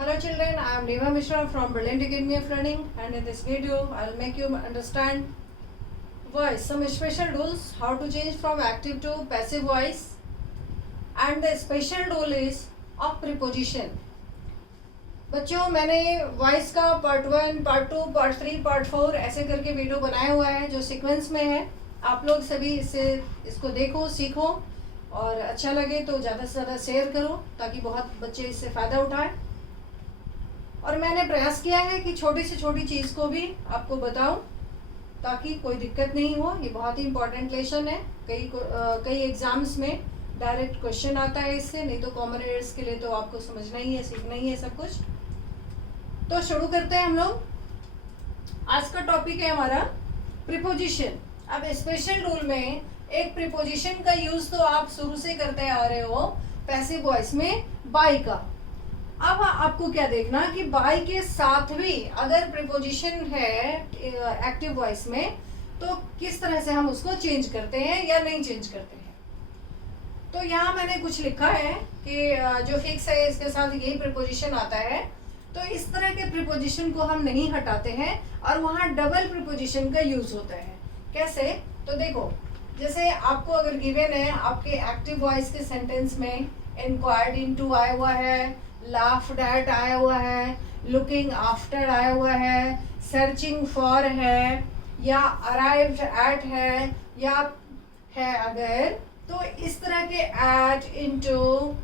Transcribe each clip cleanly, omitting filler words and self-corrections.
Hello children, I am Neva Mishra from Brilliant Academy of Learning, and in this video I will make you understand voice, some special rules how to change from active to passive voice, and the special rule is of preposition. बच्चों मैंने voice का part 1, part 2, part 3, part 4 ऐसे करके video बनाया हुआ है जो sequence में है. आप लोग सभी इसको देखो, सीखो और अच्छा लगे तो ज़्यादा से ज़्यादा शेयर करो ताकि बहुत बच्चे इससे फ़ायदा उठाएं. और मैंने प्रयास किया है कि छोटी से छोटी चीज़ को भी आपको बताऊं ताकि कोई दिक्कत नहीं हो. ये बहुत ही इम्पोर्टेंट लेसन है. कई एग्ज़ाम्स में डायरेक्ट क्वेश्चन आता है इससे, नहीं तो कॉमन एरियर्स के लिए तो आपको समझना ही है, सीखना ही है सब कुछ. तो शुरू करते हैं हम लोग. आज का टॉपिक है हमारा प्रीपोजिशन. अब स्पेशल रूल में एक प्रीपोजिशन का यूज़ तो आप शुरू से करते आ रहे हो पैसिव वॉइस में बाय का. अब आपको क्या देखना कि बाय के साथ भी अगर प्रीपोजिशन है एक्टिव वॉइस में तो किस तरह से हम उसको चेंज करते हैं या नहीं चेंज करते हैं. तो यहाँ मैंने कुछ लिखा है कि जो फिक्स है इसके साथ यही प्रीपोजिशन आता है. तो इस तरह के प्रीपोजिशन को हम नहीं हटाते हैं और वहाँ डबल प्रीपोजिशन का यूज होता है. कैसे? तो देखो, जैसे आपको अगर गिवन है आपके एक्टिव वॉइस के सेंटेंस में इंक्वायर्ड इनटू आया हुआ है, लाफ्ड एट आया हुआ है, लुकिंग आफ्टर आया हुआ है, सर्चिंग फॉर है या अराइव्ड एट है या है अगर, तो इस तरह के एट, इनटू,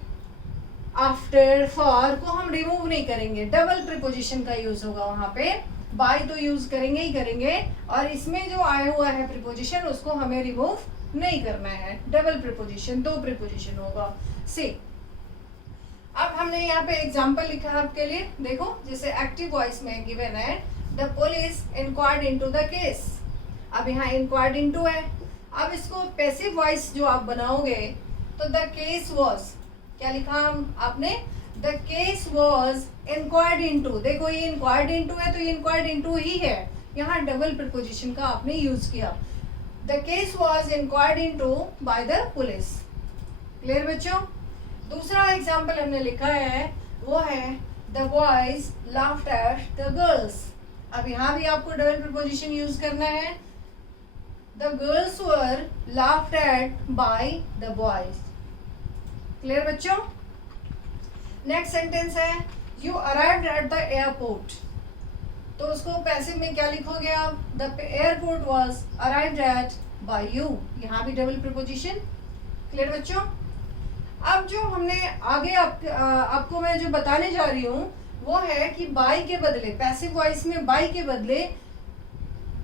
आफ्टर, फॉर को हम रिमूव नहीं करेंगे. डबल प्रीपोजिशन का यूज होगा वहाँ पे. बाय तो यूज करेंगे ही करेंगे और इसमें जो आया हुआ है प्रीपोजिशन उसको हमें रिमूव नहीं करना है. डबल प्रीपोजिशन, दो प्रीपोजिशन होगा. सी, अब हमने यहाँ पे एग्जाम्पल लिखा है आपके लिए. देखो, जैसे एक्टिव वॉइस में गिवन है the police inquired into the case. अब यहाँ इंक्वायर्ड इनटू है. अब इसको पैसिव वॉइस जो आप बनाओगे तो द केस वॉज, क्या लिखा आपने? The case was inquired into. देखो ये इंक्वायर्ड इनटू है तो ये इंक्वायर्ड इनटू ही है. यहाँ डबल प्रीपोजिशन का आपने यूज किया. The case was inquired into by the police. Clear बच्चों? दूसरा एग्जाम्पल हमने लिखा है वो है the boys laughed at the girls. अब यहाँ भी आपको डबल प्रीपोजिशन यूज करना है. The girls were laughed at by the boys. Clear बच्चों? नेक्स्ट सेंटेंस है you arrived at the airport. तो उसको पैसिव में क्या लिखोगे आप? The airport was arrived at by you. यहाँ भी डबल प्रीपोजिशन. क्लियर बच्चों? अब जो हमने आगे आपको मैं जो बताने जा रही हूँ वो है कि बाय के बदले, पैसिव वॉइस में बाय के बदले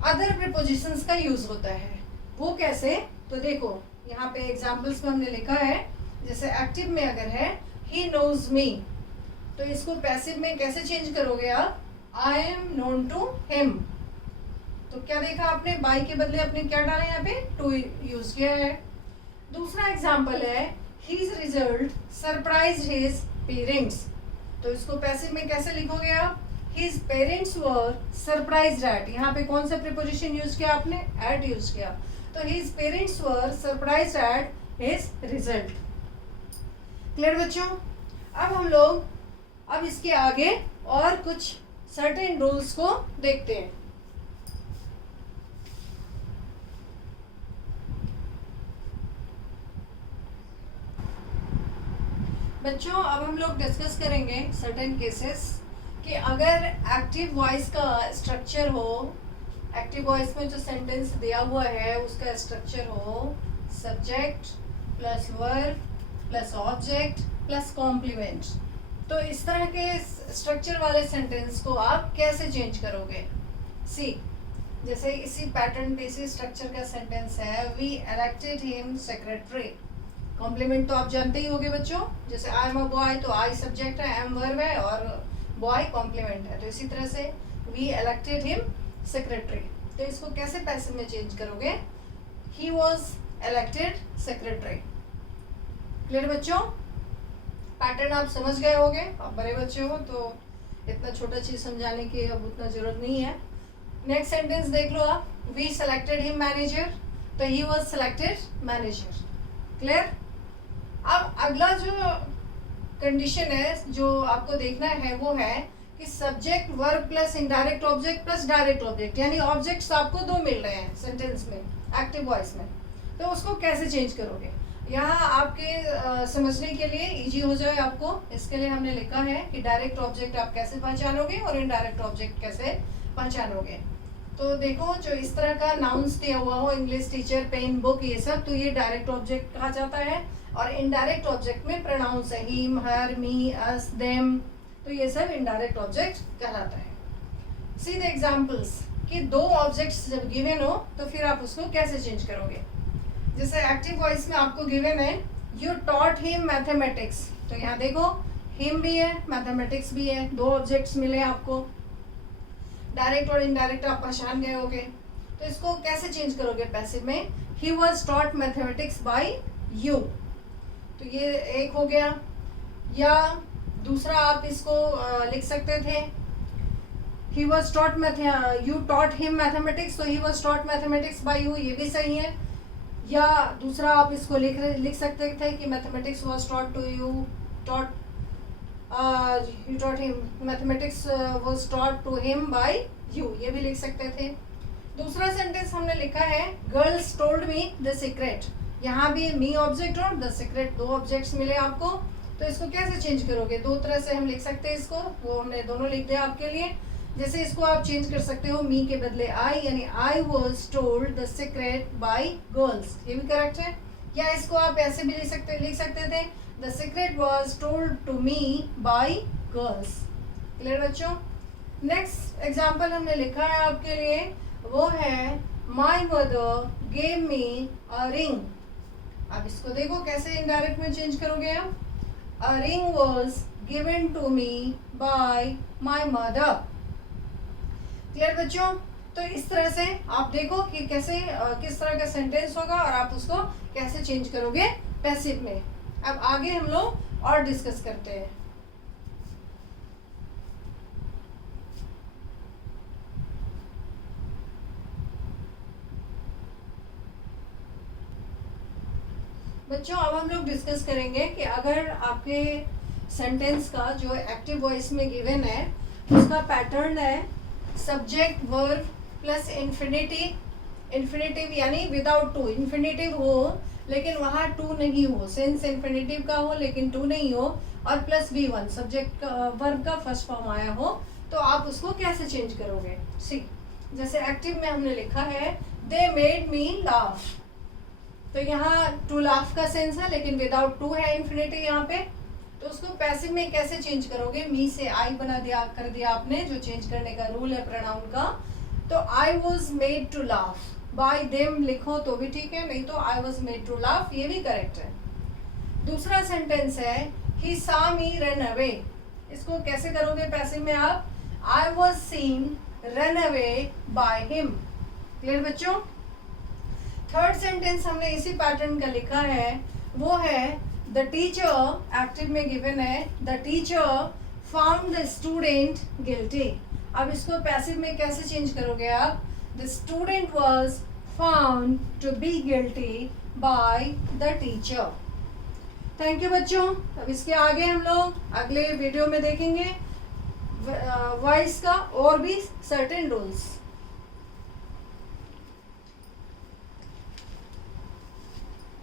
अदर प्रीपोजिशंस का यूज होता है. वो कैसे? तो देखो यहाँ पे एग्जांपल्स में हमने लिखा है, जैसे एक्टिव में अगर है ही नोज मी, तो इसको पैसिव में कैसे चेंज करोगे आप? I am known to him. तो क्या देखा आपने? बाय के बदले आपने क्या डाला यहाँ पे? टू यूज किया है. दूसरा एग्जाम्पल है his result surprised his parents. तो इसको पैसिव में कैसे लिखोगे आप? his parents were surprised at. यहाँ पे कौन सा प्रीपोजिशन यूज किया आपने? at यूज किया. तो his parents were surprised at his result. Clear बच्चों? अब हम लोग अब इसके आगे और कुछ सर्टेन रूल्स को देखते हैं. बच्चों अब हम लोग डिस्कस करेंगे सर्टेन केसेस कि अगर एक्टिव वॉइस का स्ट्रक्चर हो, एक्टिव वॉइस में जो सेंटेंस दिया हुआ है उसका स्ट्रक्चर हो subject plus verb plus object plus complement. तो इस तरह के स्ट्रक्चर वाले सेंटेंस को आप कैसे चेंज करोगे? सी, जैसे इसी पैटर्न पे, इसी स्ट्रक्चर का सेंटेंस है we elected him secretary. Complement तो आप जानते ही होंगे बच्चों. जैसे आई एम अ बॉय तो आई सब्जेक्ट है, एम वर्ब है और बॉय कॉम्प्लीमेंट है. तो इसी तरह से वी इलेक्टेड हिम सेक्रेटरी. तो इसको कैसे पैसिव में चेंज करोगे? He was elected secretary. Clear बच्चों? पैटर्न आप समझ गए होंगे. आप बड़े बच्चे हो तो इतना छोटा चीज समझाने की अब उतना जरूरत नहीं है. नेक्स्ट सेंटेंस देख लो आप. वी सेलेक्टेड हिम मैनेजर, तो he was selected manager. Clear? अब अगला जो कंडीशन है जो आपको देखना है वो है कि subject verb plus indirect object plus direct object, यानी ऑब्जेक्ट्स आपको दो मिल रहे हैं सेंटेंस में एक्टिव वॉइस में, तो उसको कैसे चेंज करोगे। यहाँ आपके समझने के लिए इजी हो जाए आपको, इसके लिए हमने लिखा है कि डायरेक्ट ऑब्जेक्ट आप कैसे पहचानोगे और इनडायरेक्ट ऑब्जेक्ट कैसे पहचानोगे। तो देखो, जो इस तरह का नाउन्स दिया हुआ हो, इंग्लिश टीचर, पेन, बुक, ये सब, तो ये डायरेक्ट ऑब्जेक्ट कहा जाता है। और इनडायरेक्ट ऑब्जेक्ट में प्रोनाउंस है हिम, हर, मी, अस, देम, तो ये सब इनडायरेक्ट ऑब्जेक्ट कहलाता है। सी द एग्जांपल्स कि दो ऑब्जेक्ट्स जब गिवन हो तो फिर आप उसको कैसे चेंज करोगे। जैसे एक्टिव वॉइस में आपको गिवन है यू टॉट हिम मैथमेटिक्स, तो यहाँ देखो हिम भी है, मैथमेटिक्स भी है, दो ऑब्जेक्ट्स मिले आपको। डायरेक्ट और इनडायरेक्ट आप पहचान गए होगे, तो इसको कैसे चेंज करोगे पैसिव में। He was taught mathematics bye you, तो ये एक हो गया। या दूसरा आप इसको लिख सकते थे he was taught you taught him mathematics, so he was taught mathematics by you, ये भी सही है। या दूसरा आप इसको लिख सकते थे कि mathematics was taught to you, you taught him mathematics was taught to him by you, ये भी लिख सकते थे। दूसरा सेंटेंस हमने लिखा है girls told me the secret, यहाँ भी मी ऑब्जेक्ट और द सीक्रेट दो ऑब्जेक्ट्स मिले आपको, तो इसको कैसे चेंज करोगे। दो तरह से हम लिख सकते हैं इसको, वो हमने दोनों लिख दिया आपके लिए। जैसे इसको आप चेंज कर सकते हो मी के बदले आई, यानी I was told the secret by girls, ये भी करेक्ट है। या इसको आप ऐसे भी लिख सकते थे the secret was told to me by girls. Clear बच्चों। नेक्स्ट एग्जाम्पल हमने लिखा है आपके लिए, वो है my mother gave me a ring. अब इसको देखो कैसे इनडायरेक्ट में चेंज करोगे आप। A ring was given to me by my mother. Clear बच्चों। तो इस तरह से आप देखो कि कैसे किस तरह का सेंटेंस होगा और आप उसको कैसे चेंज करोगे पैसिव में। अब आगे हम लोग और डिस्कस करते हैं। बच्चों अब हम लोग डिस्कस करेंगे कि अगर आपके सेंटेंस का जो एक्टिव वॉइस में गिवन है उसका पैटर्न है सब्जेक्ट वर्ब प्लस इन्फिनेटिव यानी विदाउट टू, इन्फिनेटिव हो लेकिन वहाँ टू नहीं हो, सेंस इन्फिनेटिव का हो लेकिन टू नहीं हो, और प्लस V1 सब्जेक्ट वर्ब का फर्स्ट फॉर्म आया हो, तो आप उसको कैसे चेंज करोगे। सी जैसे एक्टिव में हमने लिखा है दे मेड मी लाफ, तो यहाँ टू लाफ का सेंस है लेकिन विदाउट टू है इन्फिनेटिव यहाँ पे, तो उसको पैसिव में कैसे चेंज करोगे। मी से आई बना दिया कर दिया आपने, जो चेंज करने का रूल है प्रोनाउन का। तो I was made to laugh, by them लिखो तो भी ठीक है, नहीं तो I was made to laugh, ये भी करेक्ट है। दूसरा सेंटेंस है ही सा मी रन अवे, इसको कैसे करोगे पैसिव में आप। I was seen run away by him. Clear बच्चों। थर्ड सेंटेंस हमने इसी पैटर्न का लिखा है, वो है द टीचर, एक्टिव में गिवन है the teacher found the student guilty. अब इसको पैसिव में कैसे चेंज करोगे आप। The student was found to be guilty by the teacher. Thank you बच्चों। अब इसके आगे हम लोग अगले वीडियो में देखेंगे वॉइस का और भी सर्टेन रूल्स।